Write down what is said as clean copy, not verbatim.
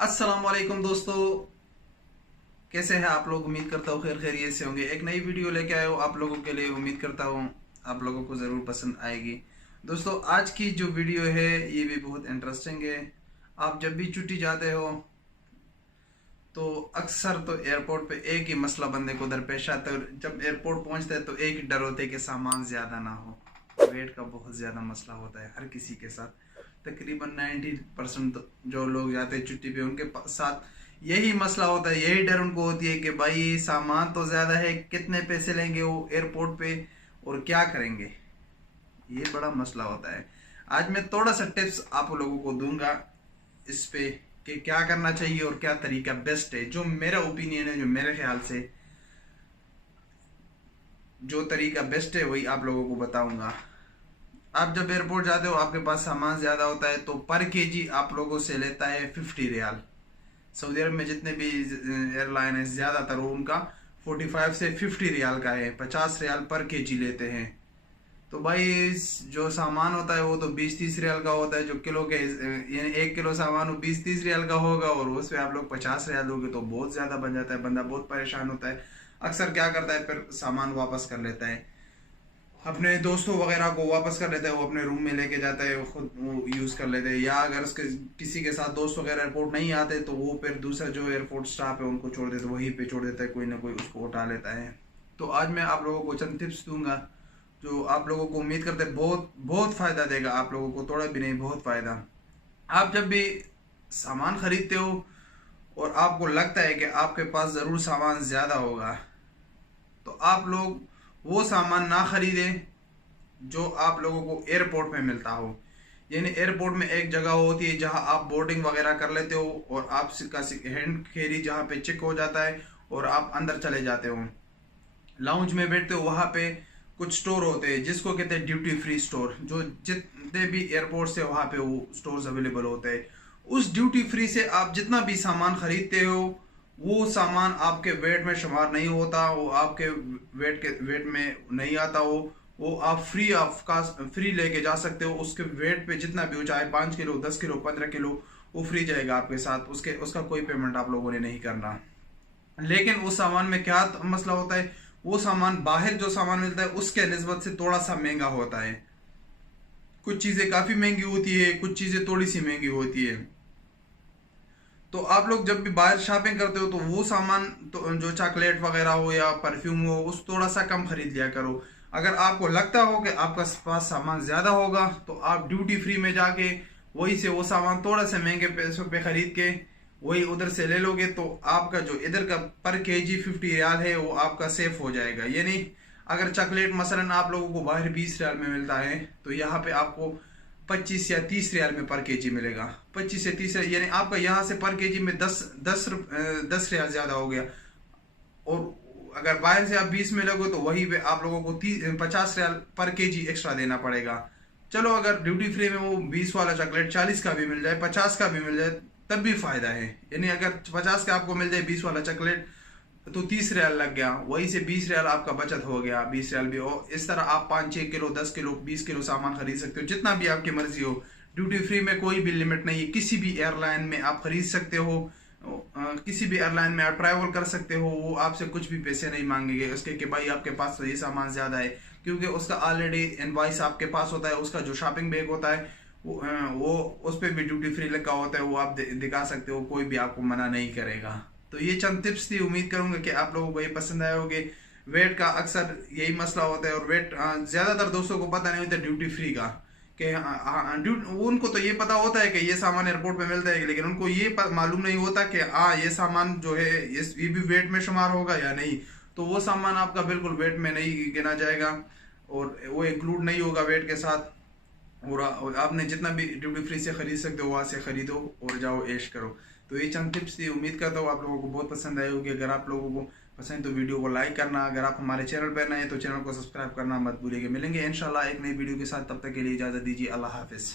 अस्सलाम वालेकुम दोस्तों, कैसे हैं आप लोग। उम्मीद करता हूँ खैर खैरियत से होंगे। एक नई वीडियो लेके आए हो आप लोगों के लिए। उम्मीद करता हूँ आप लोगों को ज़रूर पसंद आएगी। दोस्तों, आज की जो वीडियो है ये भी बहुत इंटरेस्टिंग है। आप जब भी छुट्टी जाते हो तो अक्सर तो एयरपोर्ट पे एक ही मसला बंदे को दरपेश आता है। जब एयरपोर्ट पहुंचते हैं तो एक ही डर होता है कि सामान ज़्यादा ना हो। वेट का बहुत ज़्यादा मसला होता है हर किसी के साथ। तकरीबन 90% जो लोग जाते हैं छुट्टी पे उनके साथ यही मसला होता है। यही डर उनको होती है कि भाई सामान तो ज़्यादा है, कितने पैसे लेंगे वो एयरपोर्ट पे और क्या करेंगे। ये बड़ा मसला होता है। आज मैं थोड़ा सा टिप्स आप लोगों को दूंगा इस पे कि क्या करना चाहिए और क्या तरीका बेस्ट है। जो मेरा ओपिनियन है, जो मेरे ख्याल से जो तरीका बेस्ट है वही आप लोगों को बताऊंगा। आप जब एयरपोर्ट जाते हो आपके पास सामान ज्यादा होता है तो पर केजी आप लोगों से लेता है 50 रियाल। सऊदी अरब में जितने भी एयरलाइन है ज्यादातर वो उनका 45 से 50 रियाल का है। 50 रियाल पर केजी लेते हैं। तो भाई जो सामान होता है वो तो 20-30 रियाल का होता है। जो किलो के यानी 1 किलो सामान वो 20-30 रियाल का होगा और उस पर आप लोग 50 रियाल दोगे तो बहुत ज्यादा बन जाता है। बंदा बहुत परेशान होता है। अक्सर क्या करता है फिर सामान वापस कर लेता है, अपने दोस्तों वगैरह को वापस कर लेता है। वो अपने रूम में लेके जाता है, वो खुद वो यूज कर लेते हैं। या अगर उसके किसी के साथ दोस्त वगैरह एयरपोर्ट नहीं आते तो वो फिर दूसरा जो एयरपोर्ट स्टाफ है उनको छोड़ देते, वहीं पे छोड़ देता है। कोई ना कोई उसको उठा लेता है। तो आज मैं आप लोगों को चंद टिप्स दूंगा जो आप लोगों को उम्मीद करते बहुत बहुत फायदा देगा। आप लोगों को थोड़ा भी नहीं, बहुत फायदा। आप जब भी सामान खरीदते हो और आपको लगता है कि आपके पास जरूर सामान ज्यादा होगा तो आप लोग वो सामान ना खरीदें जो आप लोगों को एयरपोर्ट में मिलता हो। यानी एयरपोर्ट में एक जगह होती है जहां आप बोर्डिंग वगैरह कर लेते हो और आप का हैंड कैरी जहां पे चेक हो जाता है और आप अंदर चले जाते हो, लाउंज में बैठते हो। वहां पे कुछ स्टोर होते हैं जिसको कहते हैं ड्यूटी फ्री स्टोर। जो जितने भी एयरपोर्ट से वहां पे वो स्टोर्स अवेलेबल होते हैं। उस ड्यूटी फ्री से आप जितना भी सामान खरीदते हो वो सामान आपके वेट में शुमार नहीं होता, वो आपके वेट में नहीं आता। वो आप फ्री लेके जा सकते हो। उसके वेट पे जितना भी हो, चाहे 5 किलो 10 किलो 15 किलो, वो फ्री जाएगा आपके साथ। उसका कोई पेमेंट आप लोगों ने नहीं करना। लेकिन उस सामान में क्या मसला होता है, वो सामान बाहर जो सामान मिलता है उसके निस्बत से थोड़ा सा महंगा होता है। कुछ चीजें काफी महंगी होती है, कुछ चीजें थोड़ी सी महंगी होती है। तो आप लोग जब भी बाहर शॉपिंग करते हो तो वो सामान तो जो चॉकलेट वगैरह हो या परफ्यूम हो उस थोड़ा सा कम खरीद लिया करो। अगर आपको लगता हो कि आपका पास सामान ज्यादा होगा तो आप ड्यूटी फ्री में जाके वही से वो सामान थोड़ा से महंगे पैसों पे खरीद के वही उधर से ले लोगे तो आपका जो इधर का पर केजी 50 रियाल है वो आपका सेफ हो जाएगा। यानी अगर चॉकलेट मसलन आप लोगों को बाहर 20 रियाल में मिलता है तो यहाँ पे आपको 25 या 30 रियाल में पर केजी मिलेगा। 25 से 30 रियाल यानी आपका यहाँ से पर केजी में 10 रियाल ज्यादा हो गया। और अगर बाहर से आप 20 में लोगे तो वही पे आप लोगों को 50 रियाल पर केजी एक्स्ट्रा देना पड़ेगा। चलो अगर ड्यूटी फ्री में वो 20 वाला चॉकलेट 40 का भी मिल जाए, 50 का भी मिल जाए तब भी फायदा है। यानी अगर 50 का आपको मिल जाए 20 वाला चॉकलेट तो 30 रियाल लग गया, वही से 20 रियाल आपका बचत हो गया। 20 रियाल भी हो। इस तरह आप 5-6 किलो 10 किलो 20 किलो सामान खरीद सकते हो, जितना भी आपकी मर्जी हो। ड्यूटी फ्री में कोई भी लिमिट नहीं है। किसी भी एयरलाइन में आप खरीद सकते हो। किसी भी एयरलाइन में आप ट्रैवल कर सकते हो। वो आपसे कुछ भी पैसे नहीं मांगेंगे उसके कि भाई आपके पास तो ये सामान ज्यादा है, क्योंकि उसका ऑलरेडी इनवॉइस आपके पास होता है। उसका जो शॉपिंग बैग होता है वो उस पर भी ड्यूटी फ्री लगा होता है। वो आप दिखा सकते हो, कोई भी आपको मना नहीं करेगा। तो ये चंद टिप्स थी। उम्मीद करूंगा कि आप लोगों को ये पसंद आए होंगे। वेट का अक्सर यही मसला होता है और वेट ज्यादातर दोस्तों को पता नहीं होता ड्यूटी फ्री का कि उनको तो ये पता होता है कि ये सामान एयरपोर्ट पे मिलता है, लेकिन उनको ये मालूम नहीं होता कि ये सामान जो है ये भी वेट में शुमार होगा या नहीं। तो वो सामान आपका बिल्कुल वेट में नहीं गिना जाएगा और वो इंक्लूड नहीं होगा वेट के साथ। और आपने जितना भी ड्यूटी फ्री से खरीद सकते हो वहां से खरीदो और जाओ ऐश करो। तो ये चंद टिप्स थी। उम्मीद करता हूँ आप लोगों को बहुत पसंद आई होगी। अगर आप लोगों को पसंद तो वीडियो को लाइक करना। अगर आप हमारे चैनल पर नए हैं तो चैनल को सब्सक्राइब करना मत भूलिएगा। मिलेंगे इंशाल्लाह एक नई वीडियो के साथ, तब तक के लिए इजाजत दीजिए। अल्लाह हाफिज।